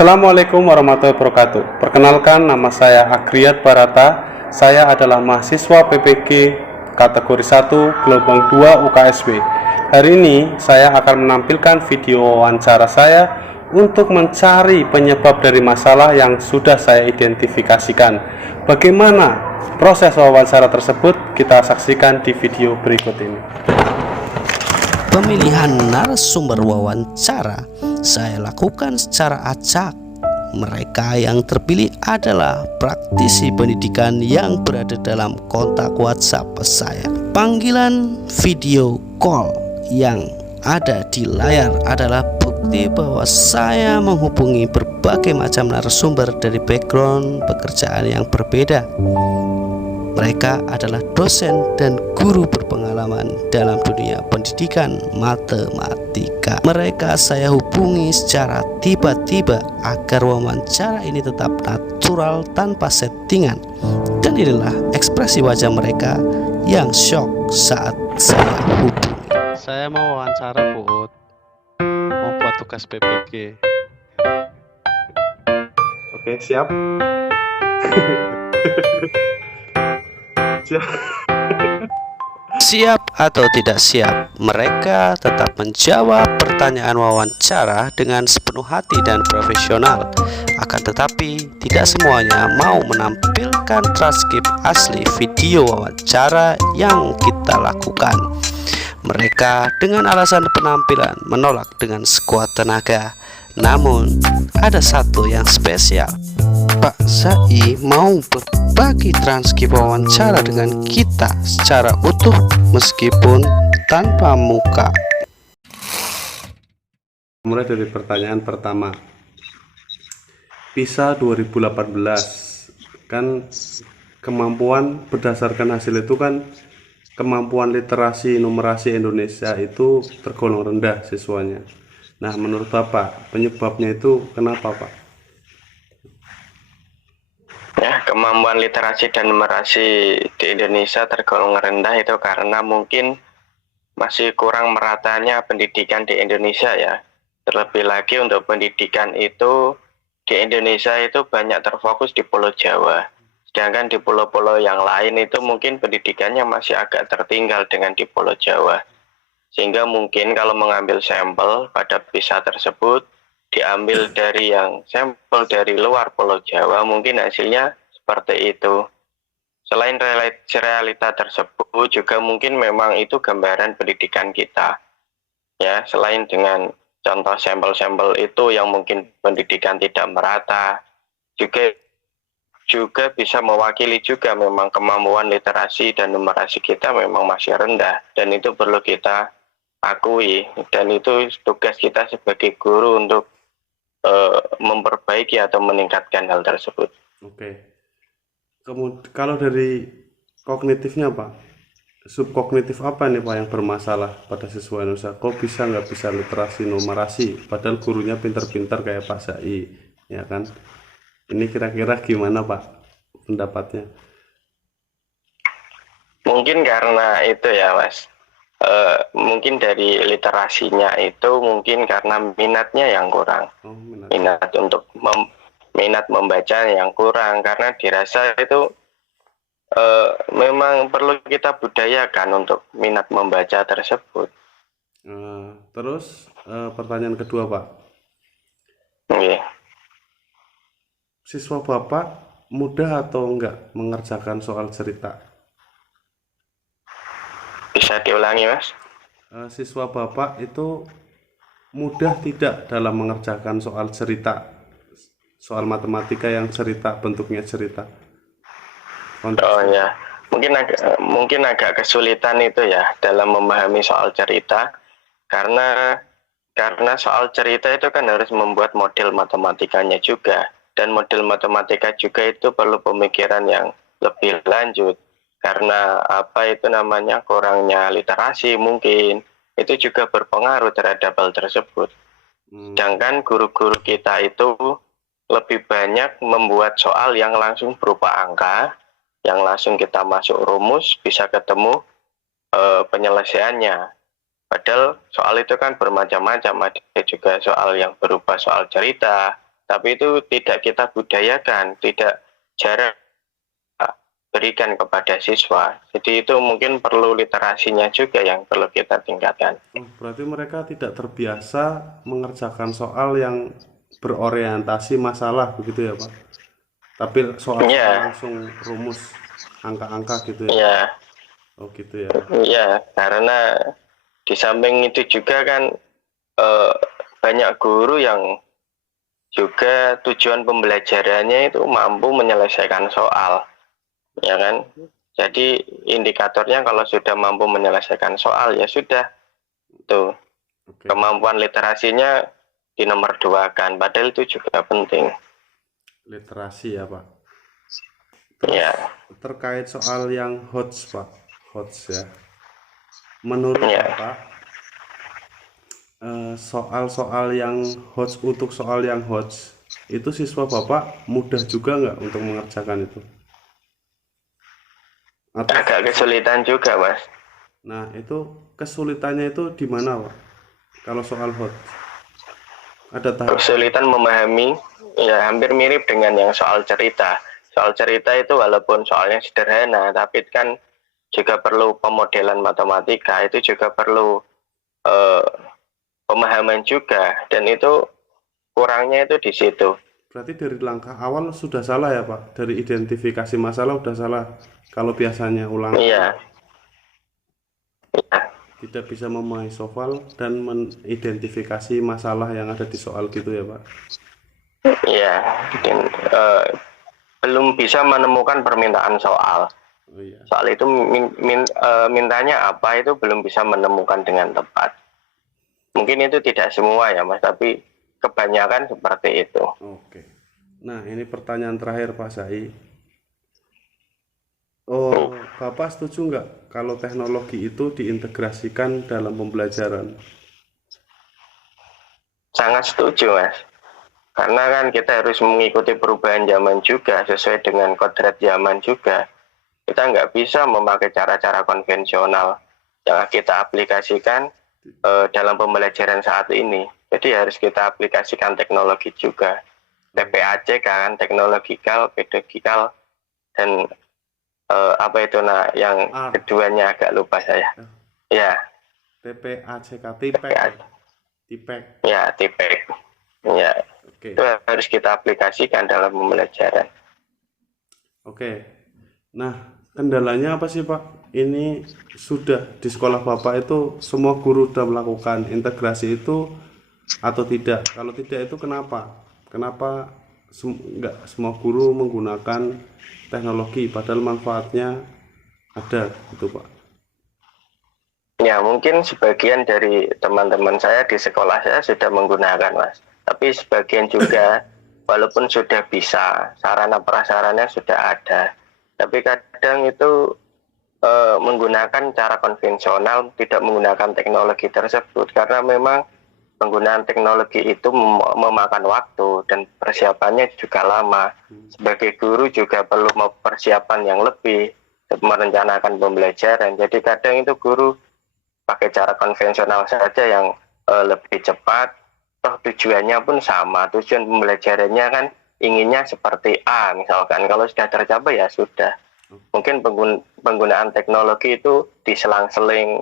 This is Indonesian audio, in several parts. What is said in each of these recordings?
Assalamualaikum warahmatullahi wabarakatuh. Perkenalkan, nama saya Agriat Barata. Saya adalah mahasiswa PPG kategori 1 gelombang 2 UKSW. Hari ini saya akan menampilkan video wawancara saya untuk mencari penyebab dari masalah yang sudah saya identifikasikan. Bagaimana proses wawancara tersebut? Kita saksikan di video berikut ini. Pemilihan narasumber wawancara saya lakukan secara acak. Mereka yang terpilih adalah praktisi pendidikan yang berada dalam kontak WhatsApp saya. Panggilan video call yang ada di layar adalah bukti bahwa saya menghubungi berbagai macam narasumber dari background pekerjaan yang berbeda. Mereka adalah dosen dan guru berpengalaman dalam dunia pendidikan matematika. Mereka saya hubungi secara tiba-tiba agar wawancara ini tetap natural tanpa settingan. Dan inilah ekspresi wajah mereka yang shock saat saya hubungi. Saya mau wawancara Bu Ut. Mau buat tugas PPG. Oke, siap. Siap atau tidak siap, mereka tetap menjawab pertanyaan wawancara dengan sepenuh hati dan profesional. Akan tetapi, tidak semuanya mau menampilkan transkrip asli video wawancara yang kita lakukan. Mereka dengan alasan penampilan menolak dengan sekuat tenaga. Namun, ada satu yang spesial. Pak Zai mau berbagi transkrip wawancara dengan kita secara utuh meskipun tanpa muka. Mulai dari pertanyaan pertama. PISA 2018 kan kemampuan berdasarkan hasil itu kan kemampuan literasi numerasi Indonesia itu tergolong rendah siswanya. Nah, menurut Bapak penyebabnya itu kenapa, Pak? Ya, kemampuan literasi dan numerasi di Indonesia tergolong rendah itu karena mungkin masih kurang meratanya pendidikan di Indonesia ya. Terlebih lagi untuk pendidikan itu di Indonesia itu banyak terfokus di Pulau Jawa. Sedangkan di pulau-pulau yang lain itu mungkin pendidikannya masih agak tertinggal dengan di Pulau Jawa. Sehingga mungkin kalau mengambil sampel pada PISA tersebut diambil dari yang sampel dari luar Pulau Jawa, mungkin hasilnya seperti itu. Selain realita tersebut juga mungkin memang itu gambaran pendidikan kita. Ya, selain dengan contoh sampel-sampel itu yang mungkin pendidikan tidak merata, juga bisa mewakili juga memang kemampuan literasi dan numerasi kita memang masih rendah, dan itu perlu kita akui, dan itu tugas kita sebagai guru untuk memperbaiki atau meningkatkan hal tersebut. Oke. Kemudian kalau dari kognitifnya, Pak, subkognitif apa nih Pak yang bermasalah pada siswa Indonesia? Kok nggak bisa literasi numerasi padahal gurunya pintar-pintar kayak Pak Zai, ya kan? Ini kira-kira gimana Pak pendapatnya? Mungkin karena itu ya Mas, mungkin dari literasinya itu mungkin karena minatnya yang kurang. Minat membaca yang kurang, karena dirasa itu memang perlu kita budayakan untuk minat membaca tersebut. Terus pertanyaan kedua Pak. Okay. Siswa Bapak mudah atau enggak mengerjakan soal cerita? Bisa diulangi Mas? Siswa Bapak itu mudah tidak dalam mengerjakan soal cerita, soal matematika yang cerita, bentuknya cerita? Oh ya, mungkin agak kesulitan itu ya dalam memahami soal cerita, karena soal cerita itu kan harus membuat model matematikanya juga, dan model matematika juga itu perlu pemikiran yang lebih lanjut. Karena kurangnya literasi mungkin itu juga berpengaruh terhadap hal tersebut. Sedangkan guru-guru kita itu lebih banyak membuat soal yang langsung berupa angka, yang langsung kita masuk rumus bisa ketemu penyelesaiannya. Padahal soal itu kan bermacam-macam, ada juga soal yang berupa soal cerita, tapi itu tidak kita budayakan, tidak jarang berikan kepada siswa. Jadi itu mungkin perlu literasinya juga yang perlu kita tingkatkan. Berarti mereka tidak terbiasa mengerjakan soal yang berorientasi masalah begitu ya Pak? Tapi soal langsung rumus angka-angka gitu ya? Iya. Oh gitu ya? Iya, karena di samping itu juga kan banyak guru yang juga tujuan pembelajarannya itu mampu menyelesaikan soal, ya kan? Jadi indikatornya kalau sudah mampu menyelesaikan soal ya sudah, tuh kemampuan literasinya di nomor 2 kan, padahal itu juga penting. Literasi ya Pak. Ya. Terkait soal yang HOTS Pak, HOTS ya. Menurut Bapak, soal-soal yang HOTS, untuk soal yang HOTS itu siswa Bapak mudah juga nggak untuk mengerjakan itu? Atau agak kesulitan juga Mas. Nah itu kesulitannya itu di mana Pak? Kalau soal HOTS ada tahap kesulitan memahami, ya hampir mirip dengan yang soal cerita. Soal cerita itu walaupun soalnya sederhana, tapi kan juga perlu pemodelan matematika, itu juga perlu pemahaman juga, dan itu kurangnya itu di situ. Berarti dari langkah awal sudah salah ya Pak? Dari identifikasi masalah sudah salah. Kalau biasanya ulang, Iya. tidak bisa memahami soal dan mengidentifikasi masalah yang ada di soal gitu ya Pak? Iya, belum bisa menemukan permintaan soal. Oh, iya. Soal itu mintanya apa itu belum bisa menemukan dengan tepat. Mungkin itu tidak semua ya Mas, tapi kebanyakan seperti itu. Oke. Nah ini pertanyaan terakhir Pak Zai. Bapak setuju nggak kalau teknologi itu diintegrasikan dalam pembelajaran? Sangat setuju Mas. Karena kan kita harus mengikuti perubahan zaman juga, sesuai dengan kodrat zaman juga. Kita nggak bisa memakai cara-cara konvensional yang kita aplikasikan dalam pembelajaran saat ini. Jadi harus kita aplikasikan teknologi juga. TPAC kan, teknologikal, pedagogikal, dan apa itu yang keduanya agak lupa saya. Ya. TPACK, TIPEK. Ya, TIPEK. Ya. Itu harus kita aplikasikan dalam pembelajaran. Oke. Nah, kendalanya apa sih Pak? Ini sudah di sekolah Bapak itu semua guru sudah melakukan integrasi itu atau tidak? Kalau tidak itu kenapa? Kenapa nggak semua guru menggunakan teknologi padahal manfaatnya ada gitu Pak? Ya mungkin sebagian dari teman-teman saya di sekolah saya sudah menggunakan Mas, tapi sebagian juga walaupun sudah bisa, sarana prasarana sudah ada, tapi kadang itu menggunakan cara konvensional, tidak menggunakan teknologi tersebut, karena memang penggunaan teknologi itu memakan waktu dan persiapannya juga lama. Sebagai guru juga perlu persiapan yang lebih, merencanakan pembelajaran. Jadi kadang itu guru pakai cara konvensional saja yang lebih cepat, toh tujuannya pun sama, tujuan pembelajarannya kan inginnya seperti A misalkan, kalau sudah tercapai ya sudah. Mungkin penggunaan teknologi itu diselang-seling,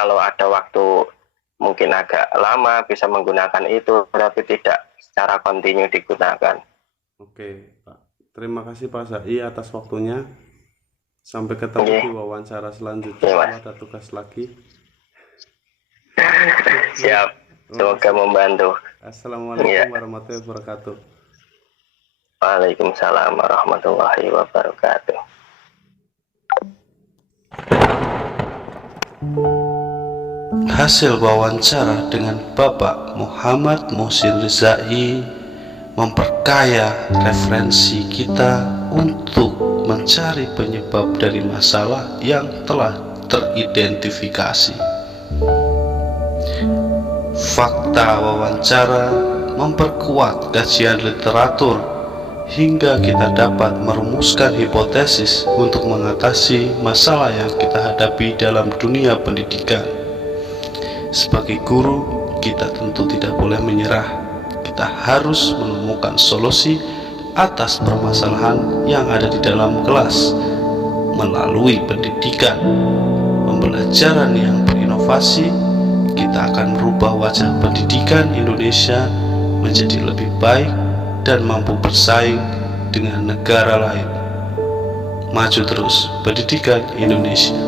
kalau ada waktu mungkin agak lama bisa menggunakan itu, tapi tidak secara kontinu digunakan. Oke Pak, terima kasih Pak Zai atas waktunya. Sampai ketemu di wawancara selanjutnya kalau ada tugas lagi. Siap, semoga membantu. Assalamualaikum warahmatullahi wabarakatuh. Waalaikumsalam warahmatullahi wabarakatuh. Hasil wawancara dengan Bapak Muhammad Muhsin Rizai memperkaya referensi kita untuk mencari penyebab dari masalah yang telah teridentifikasi. Fakta wawancara memperkuat kajian literatur hingga kita dapat merumuskan hipotesis untuk mengatasi masalah yang kita hadapi dalam dunia pendidikan. Sebagai guru, kita tentu tidak boleh menyerah. Kita kita harus menemukan solusi atas permasalahan yang ada di dalam kelas melalui pendidikan, pembelajaran yang berinovasi. Kita akan merubah wajah pendidikan Indonesia menjadi lebih baik dan mampu bersaing dengan negara lain. Maju terus pendidikan Indonesia.